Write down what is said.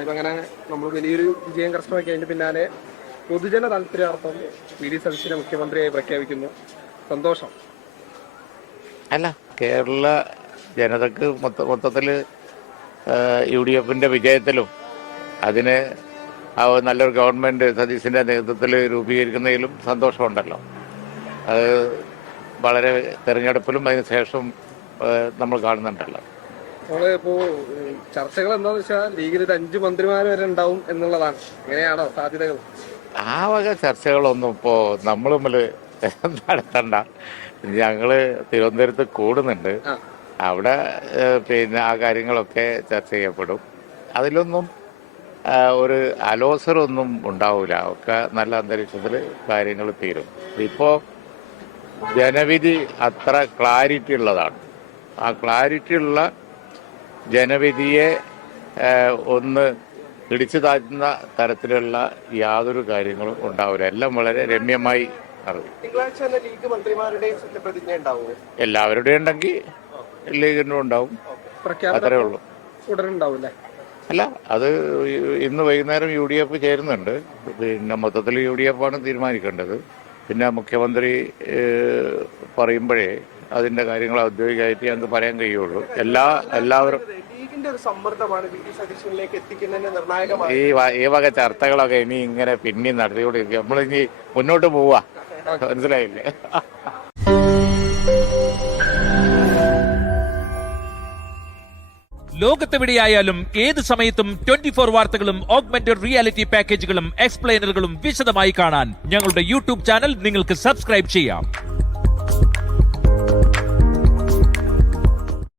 അങ്ങനെ നമ്മൾ വലിയൊരു വിജയം കരസ്ഥമാക്കി അതിന്റെ പിന്നാലെ പൊതുജന താല്പര്യാർത്ഥം വി.ഡി. സതീശനെ മുഖ്യമന്ത്രിയായി പ്രഖ്യാപിക്കുന്നു. സന്തോഷം. അല്ല, കേരള ജനതക്ക് മൊത്തത്തിൽ UDF-ന്റെ വിജയത്തിലും അതിന് നല്ലൊരു ഗവൺമെൻറ് സതീശിൻ്റെ നേതൃത്വത്തിൽ രൂപീകരിക്കുന്നതിലും സന്തോഷമുണ്ടല്ലോ. അത് വളരെ തെരഞ്ഞെടുപ്പിലും അതിന് ശേഷം നമ്മൾ കാണുന്നുണ്ടല്ലോ. നമ്മളിപ്പോ ചർച്ചകൾ എന്താന്ന് വെച്ചാൽ ലീഗിൽ 5 മന്ത്രിമാർ വരെ ഉണ്ടാവും എന്നുള്ളതാണ്. എങ്ങനെയാണോ സാധ്യതകൾ? ആ വക ചർച്ചകളൊന്നും ഇപ്പോൾ നമ്മൾ തമ്മിൽ നടത്തണ്ട. ഞങ്ങള് തിരുവനന്തപുരത്ത് കൂടുന്നുണ്ട്. അവിടെ ആ കാര്യങ്ങളൊക്കെ ചർച്ച ചെയ്യപ്പെടും. അതിലൊന്നും ഒരു അലോസരമൊന്നും ഉണ്ടാവില്ല. ഒക്കെ നല്ല അന്തരീക്ഷത്തിൽ കാര്യങ്ങൾ തീരും. ഇപ്പോൾ ജനവിധി അത്ര ക്ലാരിറ്റി ഉള്ളതാണ്. ആ ക്ലാരിറ്റി ഉള്ള ജനവിധിയെ ഒന്ന് ഇടിച്ചു താഴ്ത്തുന്ന തരത്തിലുള്ള യാതൊരു കാര്യങ്ങളും ഉണ്ടാവില്ല. എല്ലാം വളരെ രമ്യമായി നടക്കും. എല്ലാവരുടെയും ഉണ്ടെങ്കിൽ ലീഗിനും ഉണ്ടാവും. അത്രേ ഉള്ളൂ. അല്ല, അത് ഇന്ന് വൈകുന്നേരം UDF ചേരുന്നുണ്ട്. പിന്നെ മൊത്തത്തിൽ UDF ആണ് തീരുമാനിക്കേണ്ടത്. പിന്നെ മുഖ്യമന്ത്രി പറയുമ്പോഴേ അതിന്റെ കാര്യങ്ങൾ ഔദ്യോഗികമായിട്ട് ഞങ്ങൾക്ക് പറയാൻ കഴിയുള്ളൂ. എല്ലാവരും ഈ വക ചർച്ചകളൊക്കെ ഇനി ഇങ്ങനെ പിന്നെ നടത്തിക്കൊണ്ടിരിക്കുക. നമ്മളിനി മുന്നോട്ട് പോവാ. മനസ്സിലായില്ലേ? ലോകത്തെവിടെയായാലും ഏത് സമയത്തും 24 വാർത്തകളും ഓഗ്മെന്റഡ് റിയാലിറ്റി പാക്കേജുകളും എക്സ്പ്ലെയിനറുകളും വിശദമായി കാണാൻ ഞങ്ങളുടെ YouTube ചാനൽ നിങ്ങൾക്ക് സബ്സ്ക്രൈബ് ചെയ്യാം.